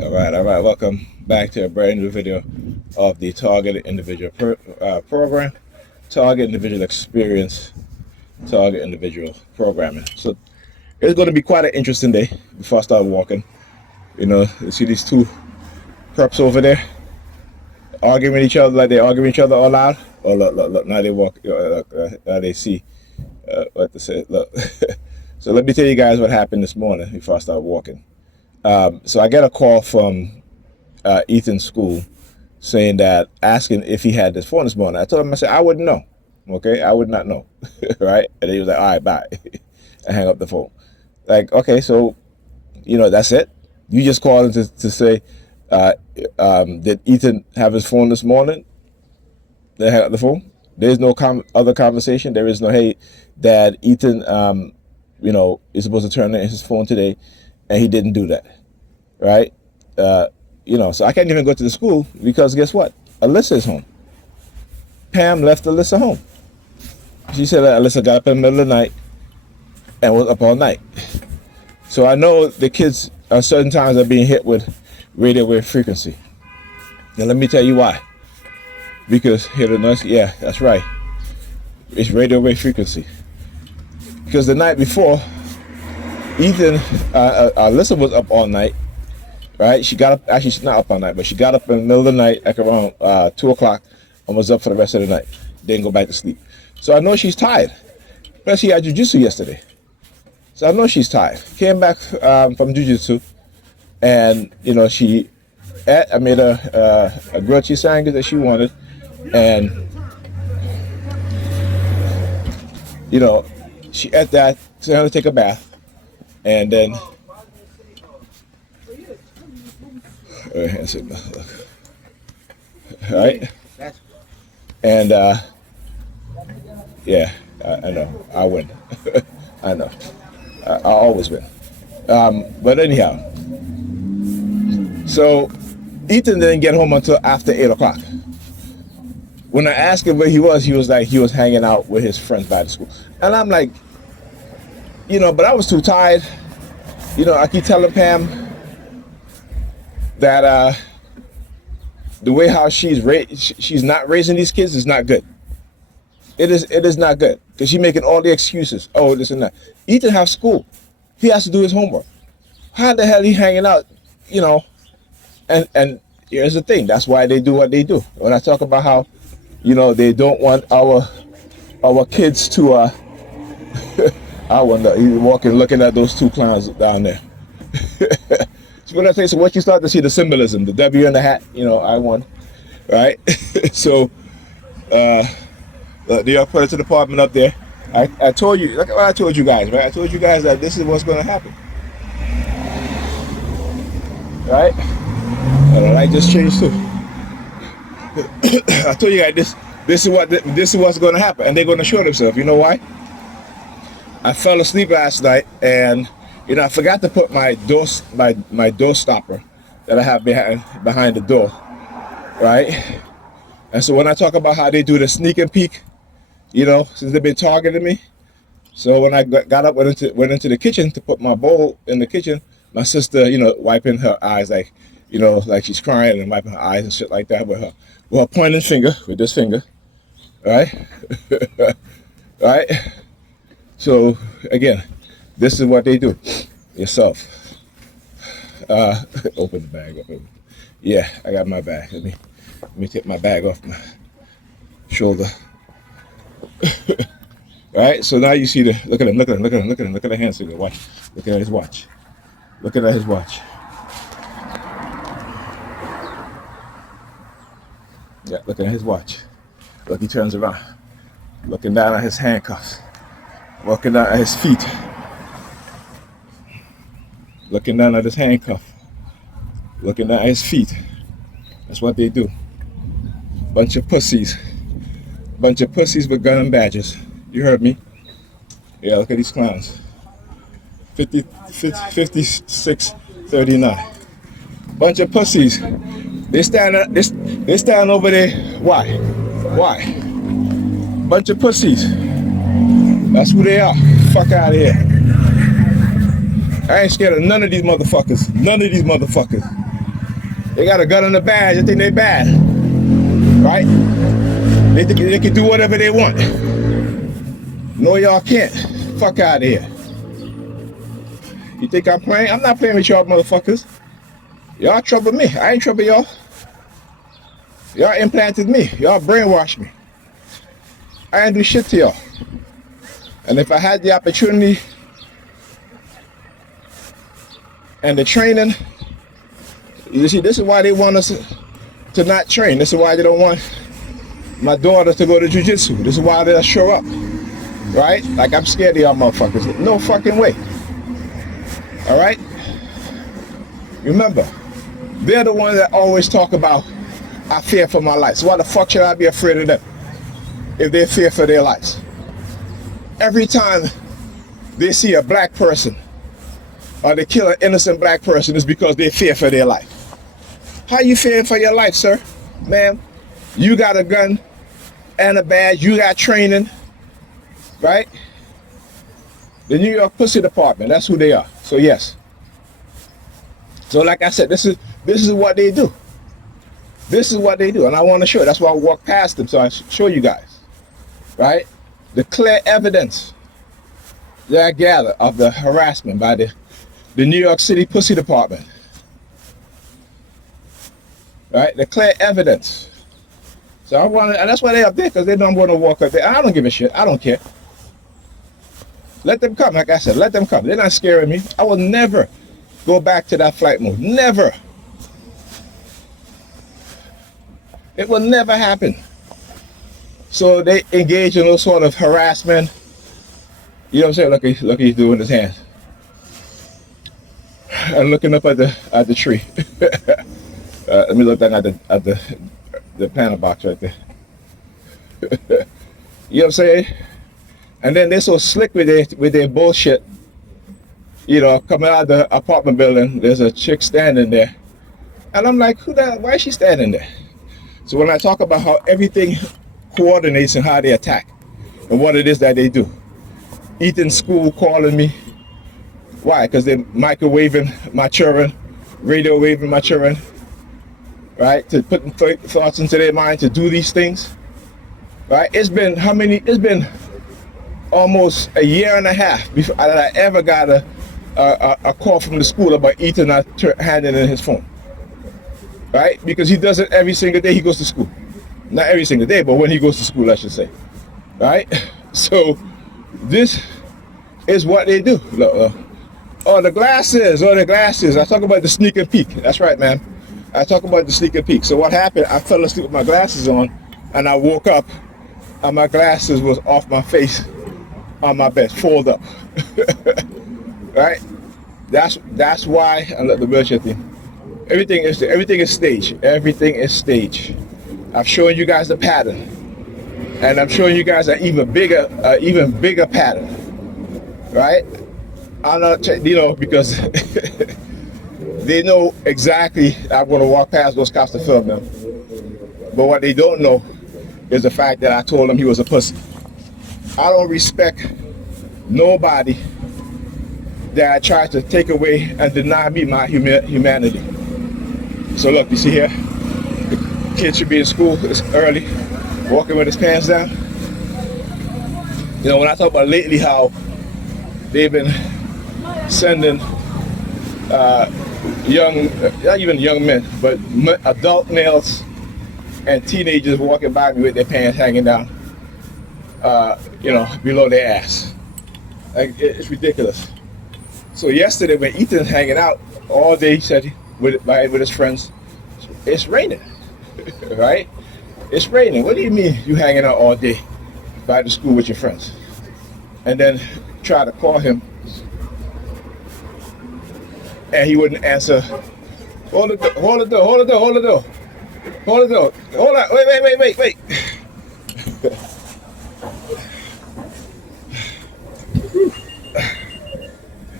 All right. Welcome back to a brand new video of the Targeted Individual Program, Target Individual Experience, Target Individual Programming. So it's going to be quite an interesting day before I start walking. You see these two preps over there arguing with each other like they're arguing with each other all loud. Oh, look, now they walk, now they see what to say. Look. So let me tell you guys what happened this morning before I start walking. So I got a call from Ethan's school asking if he had this phone this morning. I told him, I said, I wouldn't know. Okay, I would not know. Right? And he was like, all right, bye. I hang up the phone. Like, okay, so, that's it. You just called to say, did Ethan have his phone this morning? They hang up the phone. There's no other conversation. There is no, hey, Dad, Ethan, is supposed to turn in his phone today, and he didn't do that, right? So I can't even go to the school because guess what? Alyssa is home. Pam left Alyssa home. She said that Alyssa got up in the middle of the night and was up all night. So I know the kids at certain times are being hit with radio wave frequency. Now let me tell you why. Because hear the noise? Yeah, that's right. It's radio wave frequency. Because the night before, Ethan, Alyssa was up all night, right? She got up, actually she's not up all night, but she got up in the middle of the night, like around 2 o'clock, and was up for the rest of the night. Didn't go back to sleep. So I know she's tired. Plus she had jiu-jitsu yesterday. So I know she's tired. Came back from jiu-jitsu, and, I made a grilled cheese sandwich that she wanted, and, she ate that, so I had to take a bath. And then, right? And yeah, I know, I win. I know, I always win. But anyhow, so Ethan didn't get home until after 8 o'clock. When I asked him where he was like he was hanging out with his friends by the school. And I'm like, but I was too tired. I keep telling Pam that the way how she's not raising these kids is not good. It is not good because she's making all the excuses. Oh, this and that. Ethan has school. He has to do his homework. How the hell he hanging out? And here's the thing. That's why they do what they do. When I talk about how, they don't want our kids to I wonder, he's walking, looking at those two clowns down there. So when I say, so what you start to see the symbolism, the W in the hat, I won, right? So, the Predator Department up there, I told you, like what I told you guys, right? I told you guys that this is what's going to happen, right? And the light just changed too. I told you guys this is what's going to happen, and they're going to show themselves. You know why? I fell asleep last night, and I forgot to put my door stopper that I have behind the door, right? And so when I talk about how they do the sneak and peek, since they've been targeting me, so when I got up, went into the kitchen to put my bowl in the kitchen, my sister, wiping her eyes like she's crying and wiping her eyes and shit like that with her pointing finger, with this finger, right? Right? So again, this is what they do. Yourself. Open the bag up. Yeah, I got my bag. Let me take my bag off my shoulder. Right? So now you see look at him, look at the hand signal. Watch. Look at his watch. Looking at his watch. Yeah, looking at his watch. Look, he turns around. Looking down at his handcuffs. Walking down at his feet. Looking down at his handcuff. Looking down at his feet. That's what they do. Bunch of pussies. Bunch of pussies with gun and badges. You heard me? Yeah, look at these clowns. 56, 39. Bunch of pussies. They stand over there. Why? Bunch of pussies. That's who they are. Fuck out of here. I ain't scared of none of these motherfuckers. None of these motherfuckers. They got a gun on the badge. They think they bad, right? They think they can do whatever they want. No, y'all can't. Fuck out of here. You think I'm playing? I'm not playing with y'all motherfuckers. Y'all trouble me. I ain't trouble y'all. Y'all implanted me. Y'all brainwashed me. I ain't do shit to y'all. And if I had the opportunity and the training, you see, this is why they want us to not train. This is why they don't want my daughter to go to jiu-jitsu. This is why they'll show up, right? Like I'm scared of y'all motherfuckers. No fucking way. All right? Remember, they're the ones that always talk about, I fear for my life. So why the fuck should I be afraid of them if they fear for their lives? Every time they see a black person or they kill an innocent black person, it's because they fear for their life. How you fearing for your life, sir? Ma'am, you got a gun and a badge, you got training, right? The New York Pussy Department, that's who they are. So yes. So like I said, this is what they do. This is what they do, and I want to show you. That's why I walk past them, so I show you guys, right? The clear evidence that I gather of the harassment by the New York City Pussy Department, right? The clear evidence. So I want to, and that's why they're up there, because they know I'm going to walk up there. I don't give a shit. I don't care. Let them come, like I said, let them come. They're not scaring me. I will never go back to that flight mode. Never. It will never happen. So they engage in those sort of harassment. You know what I'm saying? Look, he's doing his hands. And looking up at the tree. Let me look down at the panel box right there. You know what I'm saying? And then they're so slick with their bullshit. You know, coming out of the apartment building, there's a chick standing there. And I'm like, why is she standing there? So when I talk about how everything coordinates and how they attack and what it is that they do. Ethan's school calling me. Why? Because they're microwaving my children, radio waving my children, right? To put thoughts into their mind to do these things, right? It's been how many? It's been almost a year and a half before I ever got a call from the school about Ethan not handing in his phone. Right? Because he does it every single day he goes to school. Not every single day, but when he goes to school, I should say. Right? So, this is what they do. Look, oh, the glasses. I talk about the sneak and peek. That's right, man. I talk about the sneak and peek. So what happened, I fell asleep with my glasses on, and I woke up, and my glasses was off my face on my bed, fold up. Right? That's why I let the wheelchair thing. Everything is staged. Everything is staged. I've shown you guys the pattern, and I'm showing you guys an even bigger pattern, right? I'm not, you know, because they know exactly I'm going to walk past those cops to film them. But what they don't know is the fact that I told them he was a pussy. I don't respect nobody that tries to take away and deny me my humanity. So look, you see here, the kid should be in school, it's early, walking with his pants down. You know, when I talk about lately how they've been sending not even young men, but adult males and teenagers walking by me with their pants hanging down, you know, below their ass. Like, it's ridiculous. So yesterday when Ethan's hanging out all day, he said, with his friends, it's raining, right? It's raining. What do you mean you hanging out all day by the school with your friends? And then try to call him, and he wouldn't answer. Hold the door, hold the door, hold the door, hold the door. Hold the door. Hold on, wait.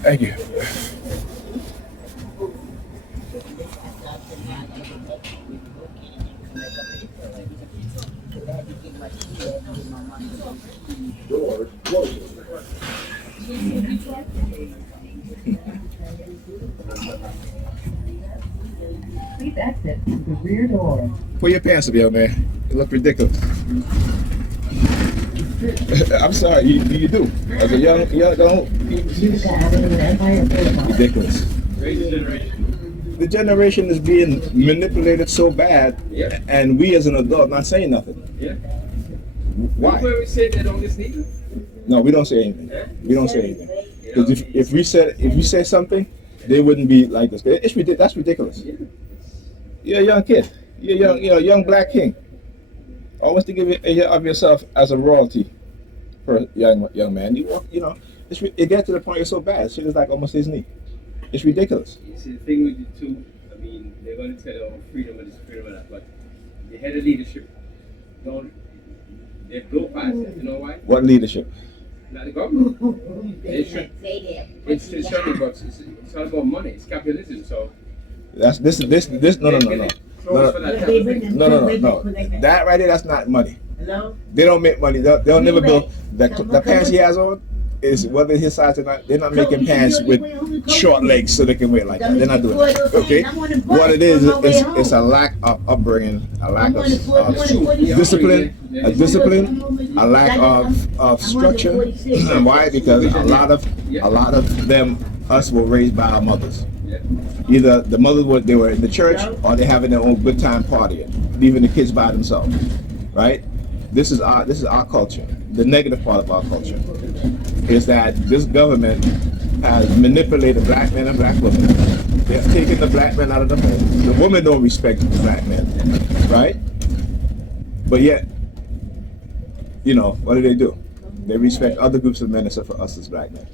Thank you. Please exit through the rear door. Pull your pants up, young man. You look ridiculous. I'm sorry, you do. As a young Utica Avenue and Empire Boulevard. ridiculous. The generation is being manipulated so bad, Yeah. and we as an adult not saying nothing. Yeah. Why? Where we say they don't listen. No, we don't say anything. Yeah. We don't say anything. Because if we say something, they wouldn't be like this. That's ridiculous. You're a young kid. You're a young black king. Always think of yourself as a royalty for a young man. It gets to the point you're so bad. Shit is like almost his knee. It's ridiculous. You see, the thing with the two, I mean, they're going to tell you, oh, freedom of this, freedom of that, but the head of leadership, they blow past it. You know why? What leadership? Not the government. They should. It's all about money. It's capitalism. So. No. That right there, that's not money. Hello? They don't make money. They'll never build. The pants he has on is whether his size or not. They're not making pants with short legs so they can wear it like that. They're not doing that. Okay? What it is, it's a lack of upbringing, a lack of discipline, a lack of structure. And why? Because a lot of them, us, were raised by our mothers. Either the mothers they were in the church, or they having their own good time partying, leaving the kids by themselves. Right? This is our culture. The negative part of our culture is that this government has manipulated black men and black women. They've taken the black men out of the home. The women don't respect the black men, right? But yet, what do? They respect other groups of men except for us as black men.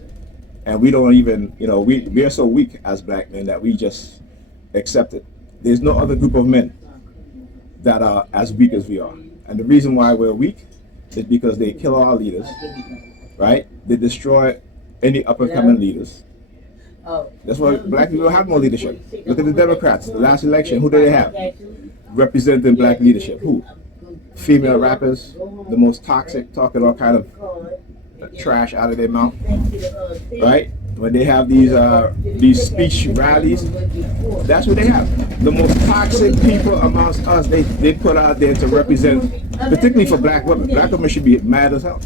And we don't even, we are so weak as black men that we just accept it. There's no other group of men that are as weak as we are. And the reason why we're weak is because they kill our leaders, right? They destroy any up-and-coming leaders. That's why black people have no leadership. Look at the Democrats. The last election, who did they have representing black leadership? Who? Female rappers, the most toxic, talking all kind of trash out of their mouth, right? When they have these speech rallies, that's what they have. The most toxic people amongst us, they put out there to represent, particularly for black women. Black women should be mad as hell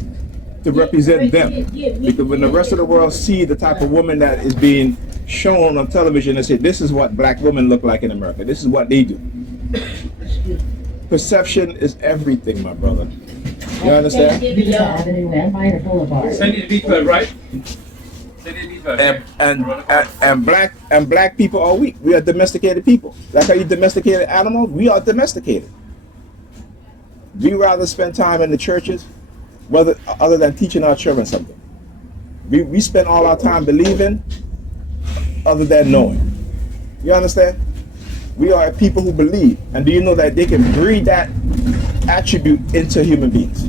to represent them, because when the rest of the world see the type of woman that is being shown on television and say, this is what black women look like in America, this is what they do. Perception is everything, my brother. You understand? Utica Avenue and Empire Boulevard. Send it to B12, right? Send it to B12. And black people are weak. We are domesticated people. Like how you domesticated animals, we are domesticated. We rather spend time in the churches other than teaching our children something. We spend all our time believing other than knowing. You understand? We are a people who believe. And do you know that they can breed that attribute into human beings?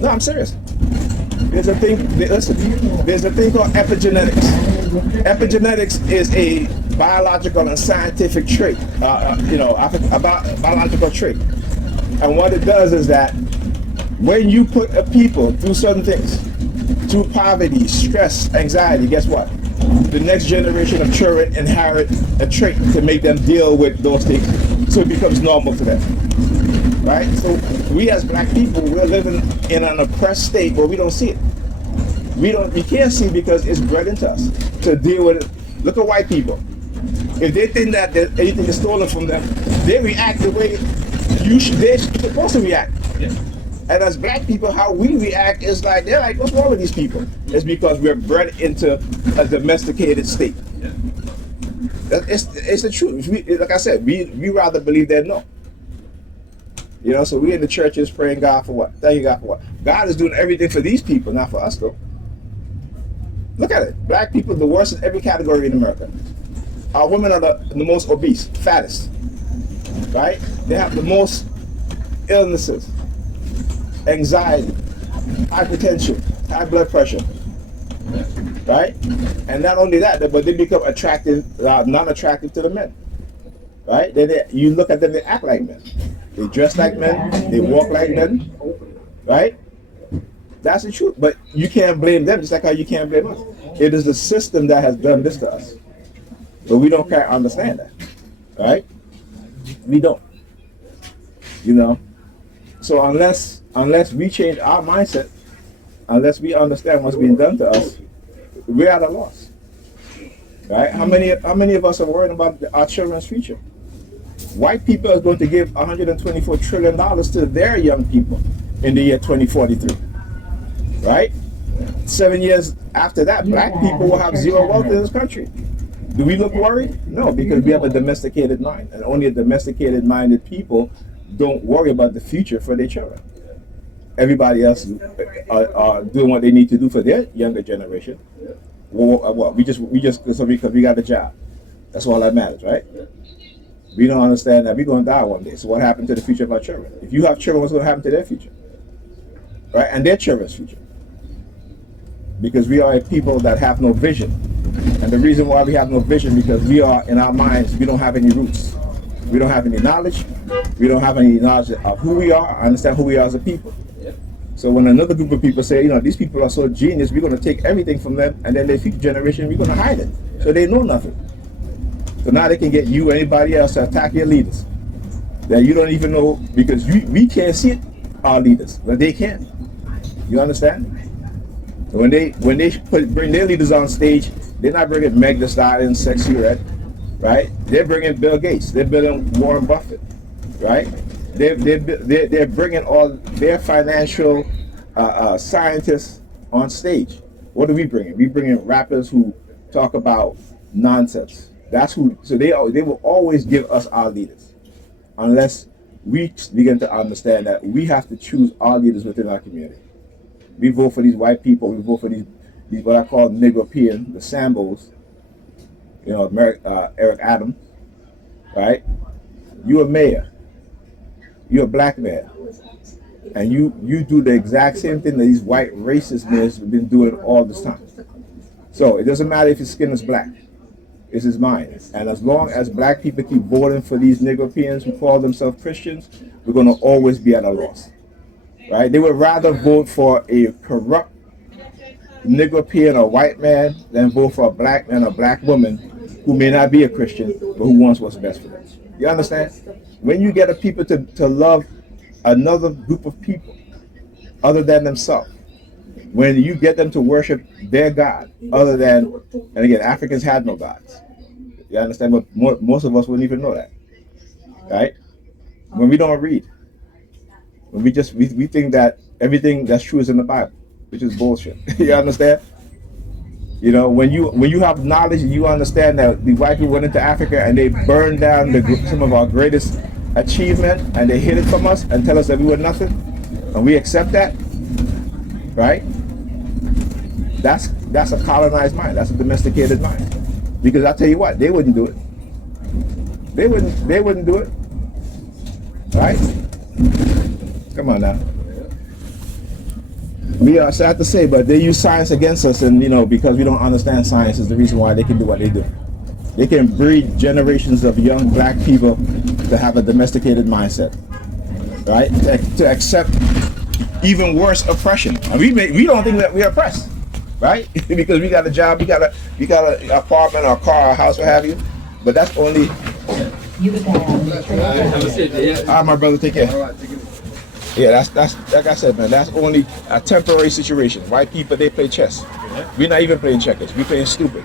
No, I'm serious. There's a thing called epigenetics. Epigenetics is a biological and scientific trait, a biological trait. And what it does is that when you put a people through certain things, through poverty, stress, anxiety, guess what? The next generation of children inherit a trait to make them deal with those things, so it becomes normal to them. Right? So we as black people, we're living in an oppressed state where we don't see it. We can't see it because it's bred into us to deal with it. Look at white people. If they think that anything is stolen from them, they react the way they're supposed to react. Yeah. And as black people, how we react is like, they're like, what's wrong with these people? It's because we're bred into a domesticated state. Yeah. It's the truth. Like I said, we rather believe than no. So we in the churches praying God for what? Thank you God for what? God is doing everything for these people, not for us though. Look at it. Black people, the worst in every category in America. Our women are the most obese, fattest. Right? They have the most illnesses, anxiety, hypertension, high blood pressure. Right? And not only that, but they become non-attractive to the men. Right? You look at them, they act like men. They dress like men, they walk like men, right? That's the truth. But you can't blame them just like how you can't blame us. It is the system that has done this to us. But we don't quite understand that, right? We don't. You know? So unless we change our mindset, unless we understand what's being done to us, we're at a loss. Right? How many of us are worried about our children's future? White people are going to give $124 trillion to their young people in the year 2043. Right? 7 years after that, black people will have zero wealth in this country. Do we look worried? No, because we have a domesticated mind, and only a domesticated minded people don't worry about the future for their children. Everybody else are doing what they need to do for their younger generation. Well, we just because we got a job. That's all that matters, right? We don't understand that we're going to die one day. So what happened to the future of our children? If you have children, what's going to happen to their future? Right? And their children's future. Because we are a people that have no vision. And the reason why we have no vision, because we are, in our minds, we don't have any roots. We don't have any knowledge. We don't have any knowledge of who we are, understand who we are as a people. So when another group of people say, you know, these people are so genius, we're going to take everything from them, and then their future generation, we're going to hide it. So they know nothing. So now they can get you or anybody else to attack your leaders that you don't even know, because we can't see it, our leaders, but they can. You understand? When they bring their leaders on stage, they're not bringing Meg Thee Stallion, Sexy Red, right? They're bringing Bill Gates. They're bringing Warren Buffett, right? They're bringing all their financial scientists on stage. What are we bringing? We bringing rappers who talk about nonsense. That's who. So they will always give us our leaders, unless we begin to understand that we have to choose our leaders within our community. We vote for these white people. We vote for these what I call Negropean, the Sambos. You know, Eric Adams, right? You're a mayor. You're a black man, and you do the exact same thing that these white racist men have been doing all this time. So it doesn't matter if his skin is black. It's his mind. And as long as black people keep voting for these Negropeans who call themselves Christians, we're going to always be at a loss. Right? They would rather vote for a corrupt Negropean or white man than vote for a black man or black woman who may not be a Christian, but who wants what's best for them. You understand? When you get a people to love another group of people other than themselves, when you get them to worship their God other than, and again, Africans had no gods. You understand? But most of us wouldn't even know that, right? When we don't read, when we think that everything that's true is in the Bible, which is bullshit. You understand? You know, when you have knowledge and you understand that the white people went into Africa and they burned down some of our greatest achievement, and they hid it from us and tell us that we were nothing, and we accept that, right? That's a colonized mind. That's a domesticated mind. Because I tell you what, they wouldn't do it. They wouldn't do it, right? Come on now. We are sad to say, but they use science against us, and you know, because we don't understand science is the reason why they can do what they do. They can breed generations of young black people to have a domesticated mindset, right? To accept even worse oppression. And we don't think that we are oppressed, right? Because we got a job, we got an apartment or a car or a house, what have you. But that's only. My brother, take care. Yeah, that's like I said, man. That's only a temporary situation. White people, they play chess. We're not even playing checkers. We playing stupid.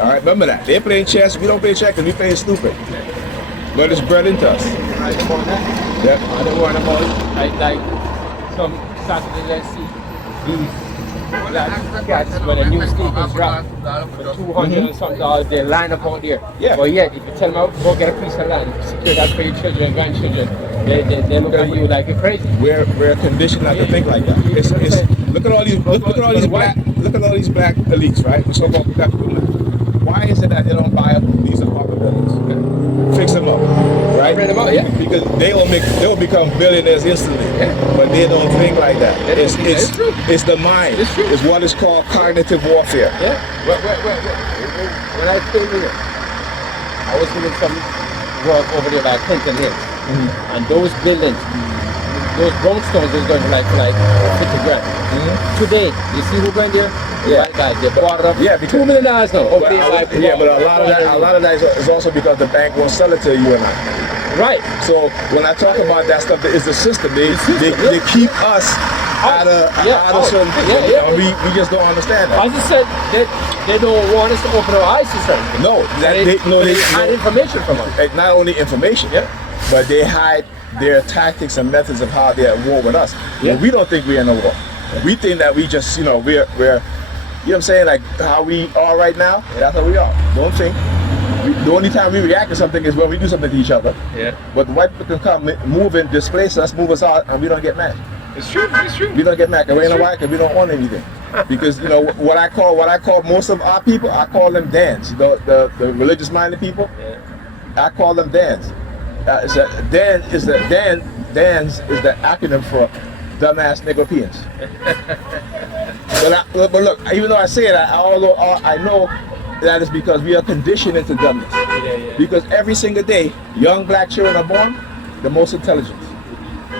All right, remember that. They're playing chess. We don't play checkers. We playing stupid. But it's bred into us. Yeah. I don't worry about it. Like some Saturday, let's see these black cats when a new sneakers drop for $200 and something, they line up out there. Yeah. But yet, if you tell them, go get a piece of land, secure that for your children and grandchildren, they look at you like you're crazy. We're conditioned not to think like that. It's look at all these black elites, right? The so-called black people. Why is it that they don't buy up these apartment buildings? Fix them up, right? Rent them out, yeah. Because they'll become billionaires instantly. Yeah. But they don't think like that. It's true. It's the mind. It's true. It's what is called cognitive warfare. Yeah. When I came here, I was doing some work over there by Clinton Hills. And those buildings, those brownstones is going to like 50 grand. Today, you see who went there? Yeah. White guys, they bought it up. Yeah, because $2 million now. but a lot of that is also because the bank won't sell it to you and I. Right. So when I talk about that stuff, it's the system. They keep us out of certain things. Yeah. We just don't understand that. As I said, they don't want us to open our eyes to certain things. No, they hide information from us. Not only information, but they hide their tactics and methods of how they're at war with us. Yeah. We don't think we're in a war. We think that we just, we're, you know what I'm saying, like how we are right now, that's how we are. Don't think. The only time we react to something is when we do something to each other. Yeah. But the white people can come, move and displace us, move us out, and we don't get mad. It's true. It's true. We don't get mad. We ain't no why, because we don't want anything. Because what I call most of our people, I call them Dans. The religious-minded people, I call them Dans. Dans is the acronym for dumbass Negropeans. but look, even though I say that, I know that is because we are conditioned into dumbness. Because every single day, young black children are born the most intelligent.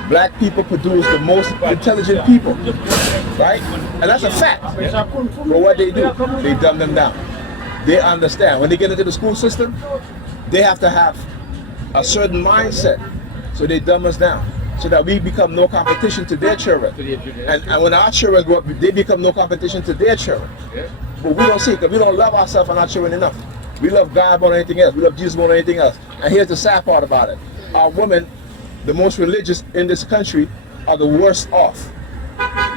Black people produce the most intelligent people, right? And that's a fact. But what they do, they dumb them down. They understand. When they get into the school system, they have to have a certain mindset. So they dumb us down, so that we become no competition to their children. And when our children grow up, they become no competition to their children. But we don't see it, because we don't love ourselves and our children enough. We love God more than anything else. We love Jesus more than anything else. And here's the sad part about it. Our women, the most religious in this country, are the worst off.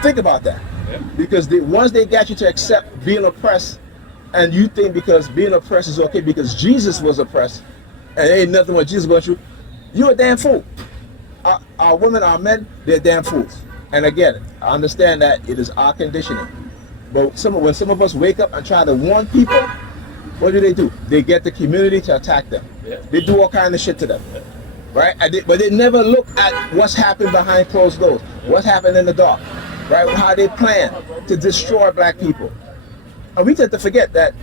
Think about that. Because once they get you to accept being oppressed, and you think because being oppressed is okay because Jesus was oppressed, and ain't nothing what Jesus going through, you're a damn fool. Our women, our men, they're damn fools. And again, I understand that it is our conditioning. But when some of us wake up and try to warn people, what do? They get the community to attack them. They do all kind of shit to them. Right? But they never look at what's happened behind closed doors, what's happened in the dark, right? How they plan to destroy black people. And we tend to forget that,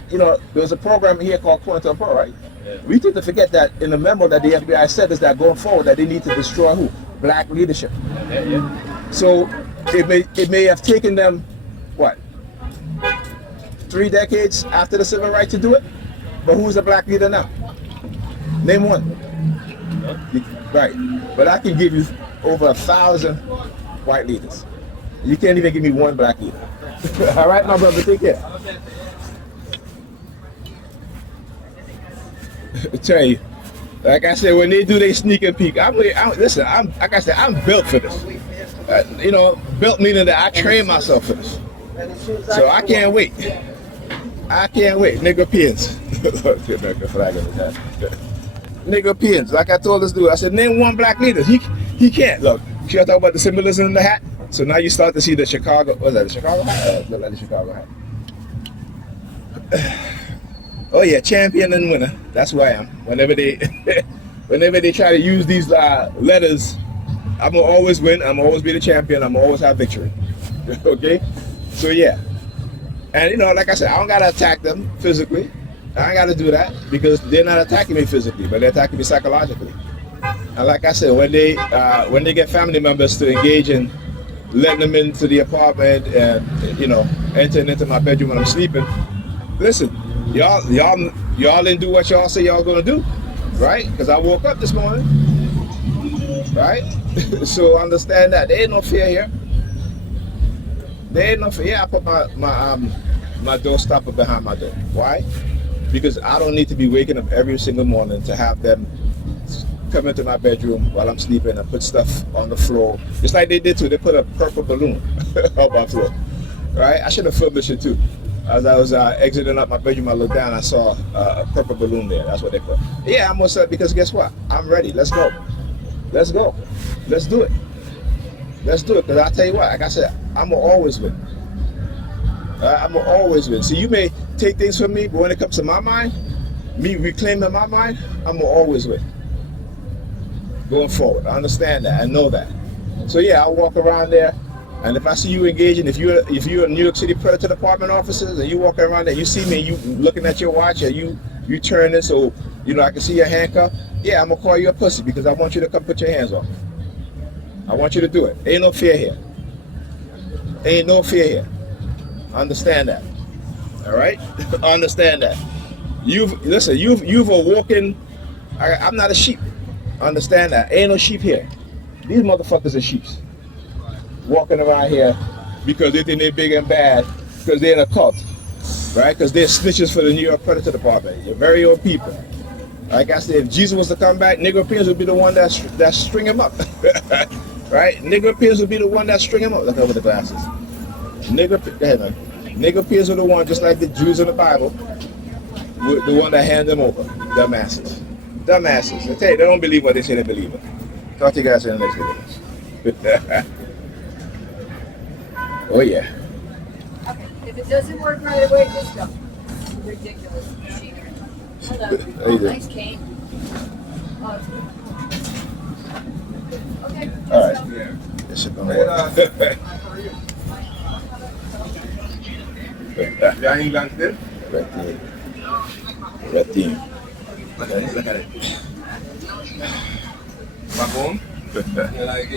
there's a program here called Quantum Pro, right? We tend to forget that in the memo that the FBI said is that going forward that they need to destroy who? Black leadership. So it may have taken them, what? 3 decades after the civil rights to do it? But who's a black leader now? Name one. Right, but I can give you over 1,000 white leaders. You can't even give me one black leader. All right, my brother, take care. I tell you, like I said, when they do they sneak and peek, listen, like I said, I'm built for this. Built meaning that I train myself for this. So I can't wait. Negropeans. Negropeans, like I told this dude, I said, name one black leader. He can't. Look, you talk about the symbolism in the hat. So now you start to see the Chicago, what's that, the Chicago hat? Look like the Chicago hat. Oh yeah, champion and winner. That's who I am. Whenever they try to use these letters, I'm gonna always win. I'm gonna always be the champion. I'm gonna always have victory. Okay? So yeah. And like I said, I don't gotta attack them physically. I ain't gotta do that because they're not attacking me physically, but they're attacking me psychologically. And like I said, when they get family members to engage in letting them into the apartment and entering into my bedroom when I'm sleeping, listen, y'all didn't do what y'all say y'all gonna do, right? Because I woke up this morning, right? So understand that there ain't no fear here. There ain't no fear. Yeah, I put my door stopper behind my door. Why? Because I don't need to be waking up every single morning to have them come into my bedroom while I'm sleeping and put stuff on the floor. Just like they did too. They put a purple balloon on my floor. Right? I should have filmed this shit too. As I was exiting up my bedroom, I looked down, I saw a purple balloon there. That's what they put. Yeah, I'm upset because guess what? I'm ready. Let's go. Let's go. Let's do it. Let's do it. Because I tell you what, like I said, I'm going to always win. I'm going to always win. So you may take things from me, but when it comes to my mind, me reclaiming my mind, I'm going to always win. Going forward. I understand that. I know that. So yeah, I'll walk around there. And if I see you engaging, if you're a New York City Predator Department officers and you walking around there, you see me, you looking at your watch, or you turning so I can see your handcuff. Yeah, I'm gonna call you a pussy because I want you to come put your hands on me. I want you to do it. Ain't no fear here. Ain't no fear here. Understand that. All right? Understand that. You've awoken. I'm not a sheep. Understand that. Ain't no sheep here. These motherfuckers are sheep. Walking around here because they think they're big and bad because they're in a cult. Right? Because they're snitches for the New York Predator Department. Your very own people. Like I said, if Jesus was to come back, Negro Peers would be the one that string him up. Right? Negro Peers would be the one that string him up. Look over the glasses. Go ahead, man. Negro Peers are the one, just like the Jews in the Bible, the one that hand them over. Dumbasses. Dumbasses. I tell you, they don't believe what they say they believe in. Talk to you guys in the next video. Oh yeah. Okay, if it doesn't work right away, just go. It's ridiculous machinery. How you Hello. doing? Nice cane. Okay. All right. let's go. Yeah. This shit don't work. Yeah, England still? Red team. Red team. Look at it. Back home? You like it?